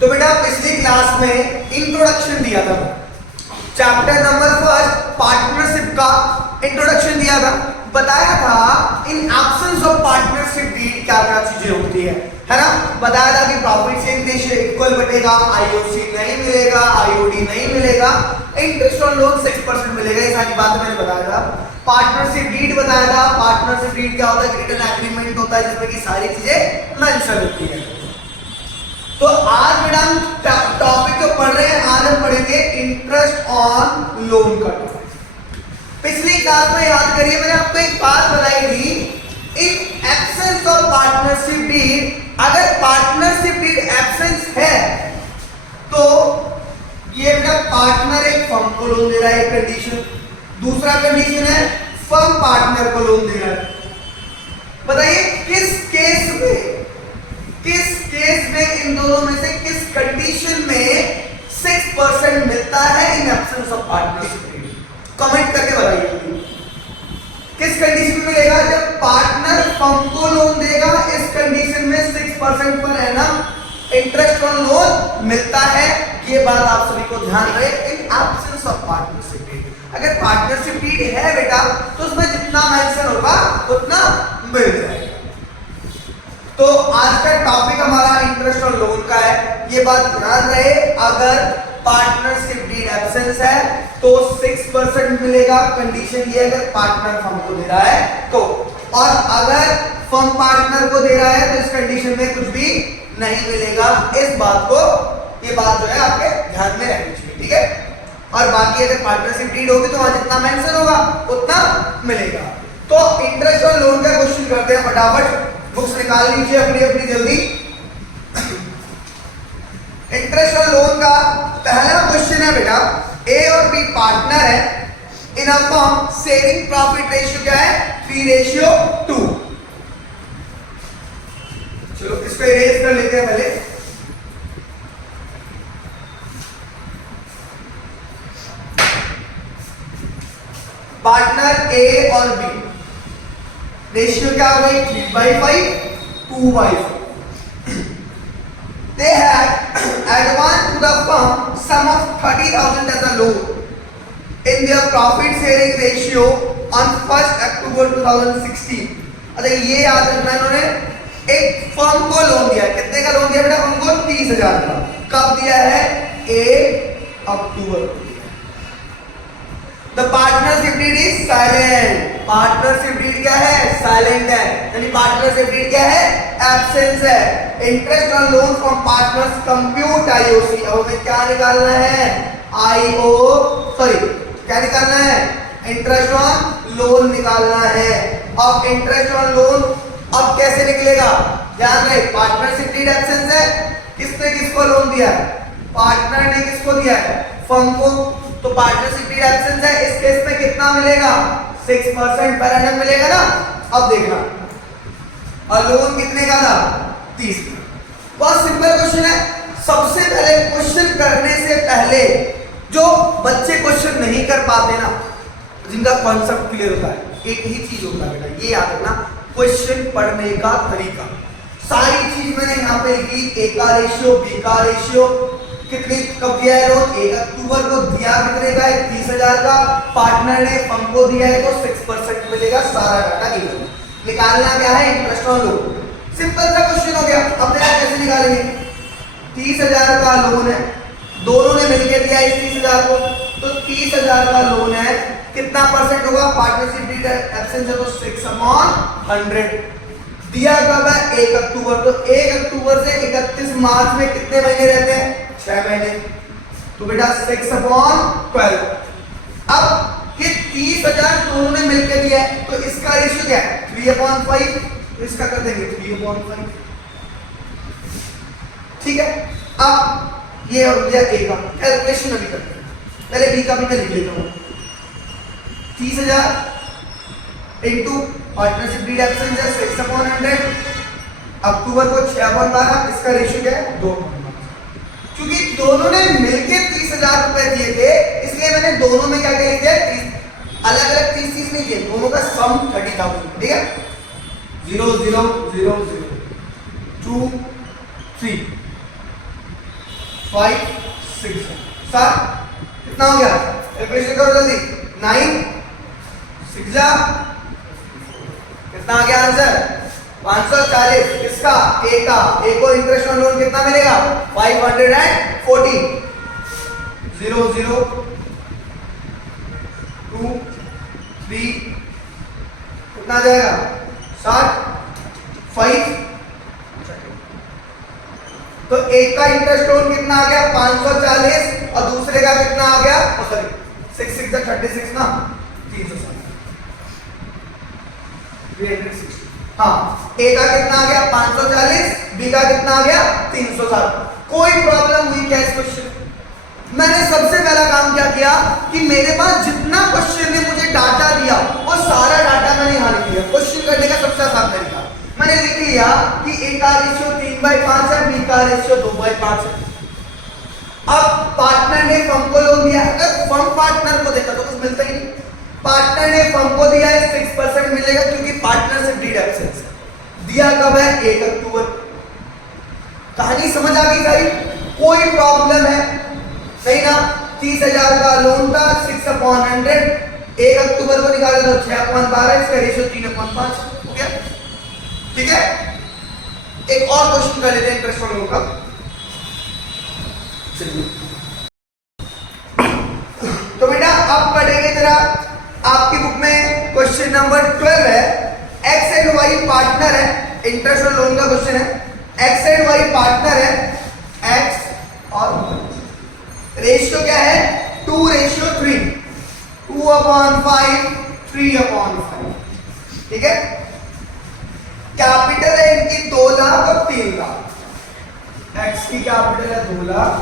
तो बेटा पिछली क्लास में इंट्रोडक्शन दिया था, चैप्टर नंबर फर्स्ट पार्टनरशिप का इंट्रोडक्शन दिया था, बताया था in absence of partnership deed क्या क्या चीजें होती है ना। बताया था कि प्रॉफिट शेयरिंग रेशियो इक्वल बटेगा, आईओसी नहीं मिलेगा, आईओडी नहीं मिलेगा, इंटरेस्ट ऑन लोन 6% मिलेगा, ये सारी बातें मैंने बताया था। पार्टनरशिप डीड बताया था, पार्टनरशिप डीड क्या होता है, रिटन एग्रीमेंट होता है जिसमें कि सारी चीजें मेंशन होती है। तो आज बेटा हम टॉपिक जो पढ़ रहे हैं, आज हम पढ़ेंगे इंटरेस्ट ऑन लोन का टॉपिक। पिछली क्लास में याद करिए मैंने आपको एक बात बताई थी, in absence of partnership deed, अगर पार्टनरशिप डीड एब्सेंस है तो ये बेटा पार्टनर एक फर्म को लोन दे रहा है, एक कंडीशन। दूसरा कंडीशन है फर्म पार्टनर को लोन दे रहा है। बताइए किस केस में इन दोनों में से किस कंडीशन में 6% मिलता है इन एब्सेंस ऑफ पार्टनरशिप? कमेंट करके बताइए किस कंडीशन में मिलेगा। जब पार्टनर फर्म को लोन देगा, इस कंडीशन में 6% per annum interest on loan मिलता है। ये बात आप सभी को ध्यान रहे, in absence of partnership deed. अगर पार्टनरशिप डीड है बेटा तो उसमें जितना मेंशन होगा उतना मिल जाएगा। तो आज का टॉपिक हमारा इंटरेस्ट ऑन लोन का है, ये बात ध्यान रहे। अगर पार्टनरशिप डीड एब्सेंस है तो 6% मिलेगा, कंडीशन ये अगर पार्टनर फर्म को दे रहा है तो, और अगर फर्म पार्टनर को दे रहा है तो इस कंडीशन में कुछ भी नहीं मिलेगा। इस बात को, ये बात जो है आपके ध्यान में रखनी चाहिए, ठीक है। और बाकी अगर पार्टनरशिप डीड होगी तो वहां जितना मेंशन होगा उतना मिलेगा। तो इंटरेस्ट ऑन लोन का क्वेश्चन करते हैं फटाफट, बुक्स निकाल लीजिए अपनी अपनी जल्दी। इंटरेस्ट ऑन लोन का पहला क्वेश्चन है बेटा, ए और बी पार्टनर है in a firm, sharing profit ratio क्या है, 3:2। चलो इसको इरेज कर लेते हैं पहले। पार्टनर ए और बी, रेशियो क्या हो गई, 3/5, 2/5। They had advanced to the firm sum of 30,000 as a loan in their profit sharing ratio on 1st October 2016। अरे ये याद रखना, इन्होंने एक फर्म को लोन दिया है। कितने का लोन दिया बेटा फर्म को, 30,000 का। कब दिया है, 1 अक्टूबर को। The partnership deed is silent। Partnership deed क्या है, साइलेंट है, यानी पार्टनरशिप डीड क्या है, एब्सेंस है। Interest on loan from partners compute IOC. अब हमें क्या निकालना है, क्या निकालना है, इंटरेस्ट ऑन लोन निकालना है। अब इंटरेस्ट ऑन लोन अब कैसे निकलेगा, ध्यान रहे, पार्टनरशिप डीड एब्सेंस है, किसने किसको लोन दिया है, पार्टनर ने किसको दिया है, फर्म को। तो पार्टनरशिप डीड एब्सेंस है, इस केस में कितना मिलेगा, 6% पर एनम मिलेगा ना। अब देखना, और लोन कितने का था, 30 का। बहुत सिंपल क्वेश्चन है। सबसे पहले क्वेश्चन करने से पहले जो बच्चे क्वेश्चन नहीं कर पाते ना, जिनका कॉन्सेप्ट क्लियर होता है, एक ही चीज होता है बेटा, ये याद रखना, क्वेश्चन पढ़ने का तरीका। सारी चीज मैंने यहाँ पे लिखी, ए का रेशियो, बी का रेशियो, कितने कब दिया है लोन, 1 अक्टूबर को दिया, कितने का है, 30,000 का। पार्टनर ने फर्म को दिया है तो 6% मिलेगा, सारा डाटा गिवन। निकालना क्या है, इंटरेस्ट ऑन लोन। सिंपल सा क्वेश्चन हो गया। अब देखो कैसे निकालेंगे, 30,000 का लोन है, दोनों ने मिलकर दिया इस 30,000 को, तो 30,000 का लोन है, कितना परसेंट होगा, पार्टनरशिप डीड एब्सेंस है तो 6/100। दिया कब है, 1 अक्टूबर, तो 1 अक्टूबर से 31 मार्च में कितने महीने रहते हैं, 6 महीने। तो बेटा 6/12। अब ये 30,000 दोनों ने मिलकर दिया है तो इसका रेशियो क्या है, 3/5, तो इसका कर देंगे 3/5, ठीक है। अब ये हो गया ए का, कैलकुलेशन अभी करते हैं, पहले बी का भी मैं लिख लेता हूँ। 30,000 इंटू पार्टनरशिप डीड एब्सेंस है 6/100, अक्टूबर को 6/12, इसका रेशियो क्या है, 2। क्योंकि दोनों ने मिलकर 30,000 रुपए दिए थे, इसलिए मैंने दोनों में क्या क्या लिखा है, अलग अलग 30 नहीं दिए, दोनों का सम 30,000, ठीक है। 0 0 0 0 2 3 5 6 7 कितना हो गया? कैलकुलेशन करो जल्दी। 9 6 जा कितना आ गया आंसर? 540। किसका? ए का। ए को इंटरेस्ट ऑन लोन कितना मिलेगा? 540। 0 0 2 3 कितना आ जाएगा? 60 5। तो एक का इंटरेस्ट लोन कितना आ गया? 540 और दूसरे का कितना आ गया? सॉरी 6 6 36 ना, 360। हाँ, ए का कितना आ गया? 540, बी का कितना आ गया? 360। कोई प्रॉब्लम हुई क्या इस क्वेश्चन? मैंने सबसे पहला काम क्या किया कि मेरे पास जितना क्वेश्चन ने मुझे डाटा दिया वो सारा डाटा मैंने यहाँ लिख लिया। क्वेश्चन करने का सबसे आसान तरीका मैंने लिख लिया कि ए का रेशियो 3/5 है, बी का रेशियो 2/5 है। अब पार्टनर ने फर्म को लोन दिया, अगर फर्म पार्टनर को देता तो कुछ मिलता ही नहीं। पार्टनर ने फर्म को दिया है 6% मिलेगा क्योंकि पार्टनरशिप डीड एब्सेंस दिया कब है? 1 अक्टूबर। कहानी समझ आ गई सारी? कोई प्रॉब्लम है? सही ना? 30,000 का लोन था, 6/100, 1 अक्टूबर को निकाला तो 6/12, इसका रेशियो 3/5 हो गया। ठीक है, एक और क्वेश्चन कर लेते हैं इंटरेस्ट ऑन लोन का। तो बेटा अब पढ़ेंगे जरा, आपकी बुक में क्वेश्चन नंबर 12 है। एक्स एंड वाई पार्टनर है, इंटरेस्ट ऑन लोन का क्वेश्चन है। एक्स एंड वाई पार्टनर है, एक्स और रेशियो क्या है? 2:3, 2/5, 3/5। ठीक है, कैपिटल है इनकी 2 लाख और 3 लाख। एक्स की कैपिटल है 2 लाख,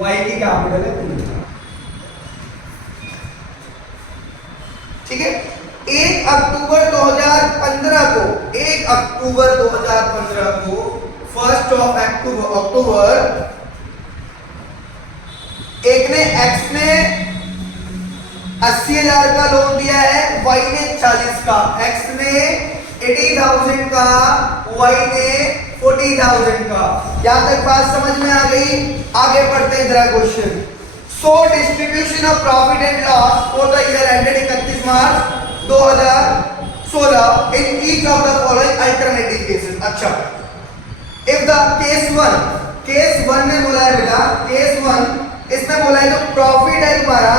वाई की कैपिटल है 3 लाख। ठीक है, 1 अक्टूबर 2015 को, 1 अक्टूबर 2015 को 1 अक्टूबर एक ने एक्स ने 80,000 का लोन दिया है, वाई ने 40 का। एक्स ने 80,000 का, वाई ने 40,000 का। यहां तक बात समझ में आ गई? आगे बढ़ते हैं जरा question. So distribution of profit and loss for the year ended 31 March 2016 in each of the following alternative cases. अच्छा, इफ द केस 1 में बोला है बेटा, केस 1 इसमें बोला है जो प्रॉफिट है तुम्हारा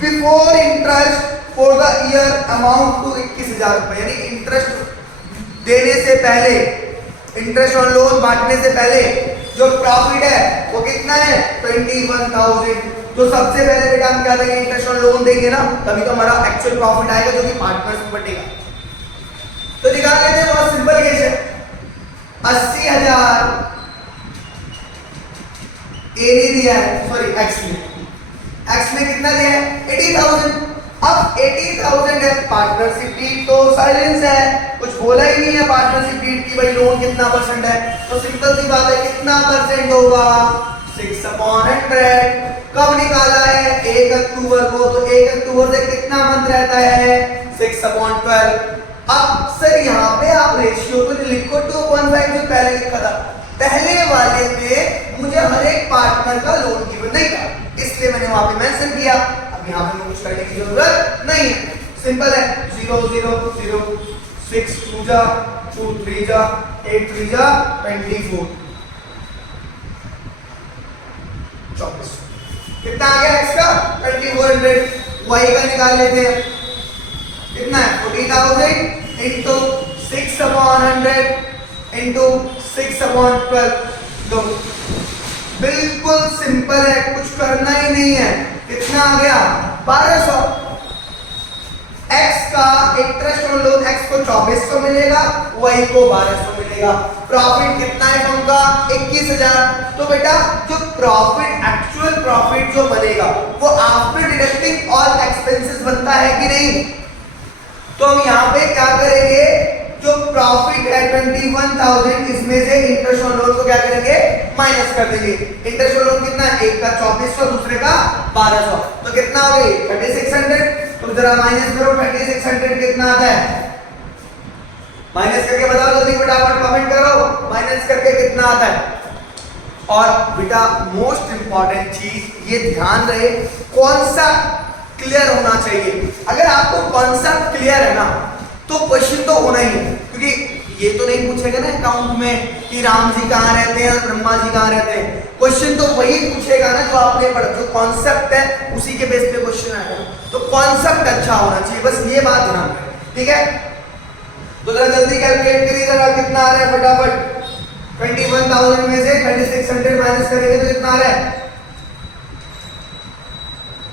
before interest for the year amount to 21,000 रुपए, यानी इंटरेस्ट देने से पहले, इंटरेस्ट ऑन लोन बांटने से पहले जो प्रॉफिट है वो कितना है? 21,000। तो सबसे पहले बेटा हम क्या देंगे? इंटरेस्ट ऑन लोन देंगे ना, तभी तो हमारा एक्चुअल प्रॉफिट आएगा जो कि पार्टनर्स को बटेगा। तो निकाल लेते हैं, बहुत सिंपल केस है। 80,000 ए ने दिया है, सॉरी एक्स ने कितना दिया है? 80,000। अब 80,000 है पार्टनरशिप डीड, तो साइलेंस है, कुछ बोला ही नहीं है पार्टनरशिप डीड की भाई लोन कितना परसेंट है। तो सिंपल सी बात है, कितना परसेंट होगा? 6/100। कब निकाला है? 1 अक्टूबर को। तो 1 अक्टूबर से कितना मंथ रहता है? 6/12। अब सर यहाँ पे आप रेशियो तो लिखो 2.5 जो पहले लिखा था। पहले वाले में मुझे हर एक पार्टनर का लोन गिवन नहीं था, इसलिए मैंने वहां पे मेंशन किया। अब यहाँ पे कुछ करने की जरूरत नहीं है, सिंपल है। 0 0 0 6 2 जा 2 3 जा 8 3 जा 24 24। कितना आ गया एक्स का? 2400। वाई का निकाल लेते हैं, कितना है? 40,000 इंटू 6/100 इंटू 6/12। दो, बिल्कुल सिंपल है, कुछ करना ही नहीं है। कितना आ गया? 1200। एक्स का इंटरेस्ट ऑन लोन, एक्स को 2400 मिलेगा, वाई को 1200 मिलेगा। प्रॉफिट कितना है फर्म का? 21,000। तो बेटा जो प्रॉफिट, एक्चुअल प्रॉफिट जो बनेगा वो आफ्टर डिडक्टिंग ऑल एक्सपेंसेस बनता है कि नहीं? तो हम यहाँ पे क्या करेंगे? जो प्रॉफिट है 21,000, इसमें से इंटरेस्ट ऑन लोन को क्या करेंगे? माइनस कर देंगे। इंटरेस्ट ऑन लोन कितना है? एक का 2400, दूसरे का 1200, तो कितना हो गई? 3600। तो जरा माइनस करो, 3600 कितना आता है? माइनस करके बताओ जल्दी फटाफट, कमेंट करो। माइनस करके कितना आता है? और बेटा मोस्ट इंपॉर्टेंट चीज ये ध्यान रहे, कॉन्सेप्ट क्लियर होना चाहिए। अगर आपको कॉन्सेप्ट क्लियर है ना तो क्वेश्चन तो होना ही है, क्योंकि ये तो नहीं पूछेगा ना अकाउंट में कि राम जी कहाँ रहते हैं और ब्रह्मा जी कहाँ रहते हैं। क्वेश्चन तो वही पूछेगा ना जो आपने पढ़ा, जो कॉन्सेप्ट है उसी के बेस पे क्वेश्चन आएगा। तो कॉन्सेप्ट अच्छा होना चाहिए, बस ये बात ध्यान रखें, ठीक है। तो जरा जल्दी कैलकुलेट करिए, जरा कितना आ रहा है फटाफट। 21,000 में से 3600 माइनस करेंगे तो कितना आ रहा है,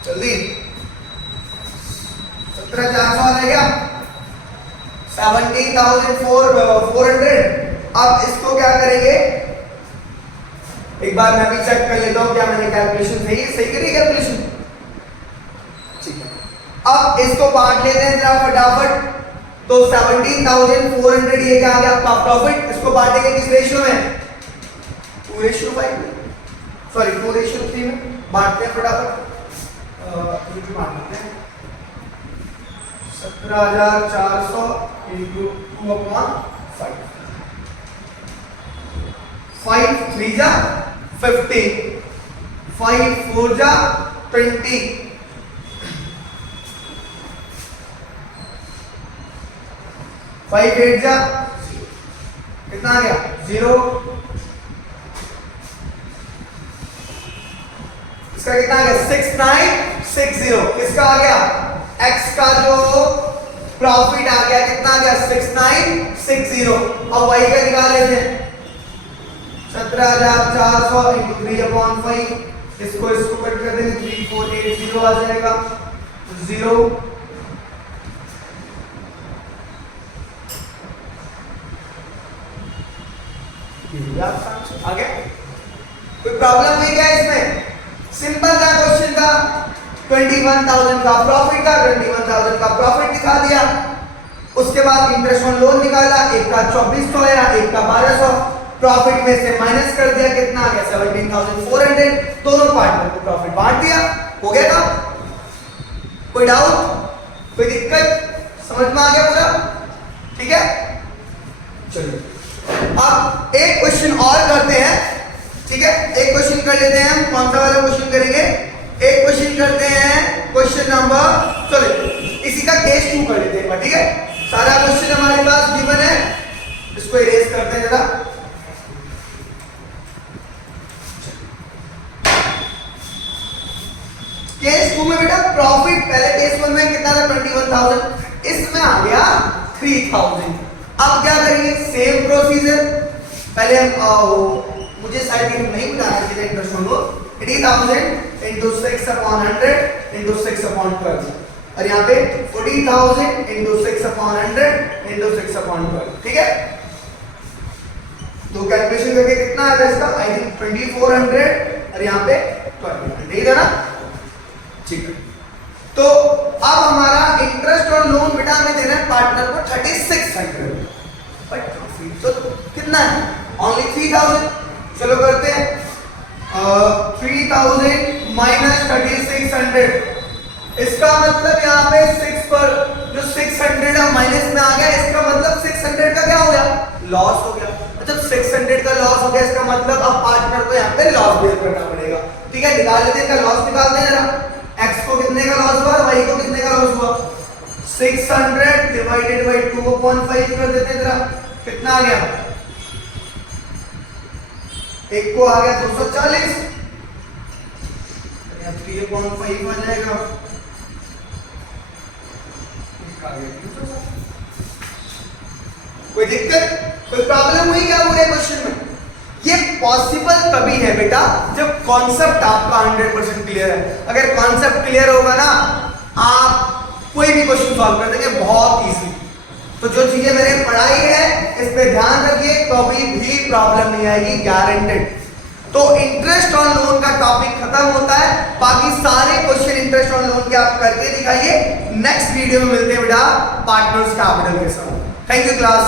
जल्दी 17,400 आ जाएगा, 17,400। अब इसको क्या करेंगे, एक बार मैं भी चेक कर लेता हूं क्या मैंने कैलकुलेशन सही करी कैलकुलेशन, ठीक है। अब इसको बांट लेते हैं जरा फटाफट। तो 17,400 ये क्या आ गया आपका प्रॉफिट। इसको बांटेंगे किस रेशियो में, 2:5 में, सॉरी 2:3 में बांटते हैं फटाफट। बांटते हैं 17,400 इंटू 2/5, 5 3 जा 15, 5 4 जा 20, 5 8 जा कितना आ गया 0। इसका कितना आ गया 6960। किसका आ गया, एक्स का जो प्रॉफिट आ गया कितना आ गया 6960। अब वाई का निकाल लेते हैं 17,400 इंटू 3/5, इसको कट कर देंगे 3480 आ जाएगा 0। आगे कोई प्रॉब्लम हुई क्या इसमें, सिंपल था क्वेश्चन था। 21,000 का प्रॉफिट था, 21,000 का प्रॉफिट दिखा दिया। उसके बाद इंटरेस्ट ऑन लोन निकाला, एक का 2400 आया, एक का 1200। प्रॉफिट में से माइनस कर दिया, कितना आ गया 17,400। दोनों पार्टनर को प्रॉफिट बांट दिया, हो गया काम। कोई डाउट, कोई दिक्कत, समझ में आ गया पूरा, ठीक है। चलिए अब एक क्वेश्चन और करते हैं, ठीक है। एक क्वेश्चन कर लेते हैं हम, कौन सा वाला क्वेश्चन करेंगे, एक क्वेश्चन करते हैं क्वेश्चन नंबर, चलिए इसी का केस 2 कर लेते हैं, ठीक है। सारा क्वेश्चन हमारे पास गिवन है, इसको इरेज करते हैं जरा। केस 2 में बेटा प्रॉफिट, पहले केस 1 में कितना था 21,000, इसमें आ गया 3,000। अब क्या करेंगे, सेम प्रोसीजर। पहले हम मुझे शायद ये नहीं बताया कि interest on loan 30,000 into 6/100 into 6/12, और यहाँ पे 40,000 इंटू 6/100 इंटू 6/12, ठीक है। तो कैलकुलेशन करके कितना आ रहा है इसका, आई थिंक 2400 और यहाँ पे 1200, ठीक है ना, ठीक है। तो अब हमारा इंटरेस्ट और लोन बेटा हमें देना है पार्टनर को 3600, बट प्रॉफिट तो कितना है, ओनली 3000। चलो करते हैं 3000 माइनस 3600। इसका मतलब यहाँ पे 6 पर जो 600 है माइनस में आ गया, इसका मतलब 600 का क्या हो गया, लॉस हो गया। जब 600 का लॉस हो गया, इसका मतलब अब पार्टनर को यहाँ पे लॉस बेयर करना पड़ेगा, ठीक है। निकाल लेते हैं, लॉस निकालते हैं जरा। x को कितने का लॉस हुआ, y को कितने का लॉस हुआ, 600 डिवाइडेड बाय 2/5 कर देते हैं जरा, कितना आ गया, एक को आ गया 240, यहाँ 3/5 आ जाएगा, कोई दिक्कत, कोई प्रॉब्लम हुई क्या पूरे क्वेश्चन में। ये पॉसिबल तभी है बेटा जब कॉन्सेप्ट आपका 100% क्लियर है। अगर कॉन्सेप्ट क्लियर होगा ना, आप कोई भी क्वेश्चन सॉल्व कर देंगे बहुत इजी। तो जो चीजें मैंने पढ़ाई है इस पे ध्यान रखिए, कभी भी प्रॉब्लम नहीं आएगी, गारंटेड। तो इंटरेस्ट ऑन लोन का टॉपिक खत्म होता है, बाकी सारे क्वेश्चन इंटरेस्ट ऑन लोन के आप करके दिखाइए। नेक्स्ट वीडियो में मिलते हैं बेटा पार्टनर्स कैपिटल के साथ। Thank you class.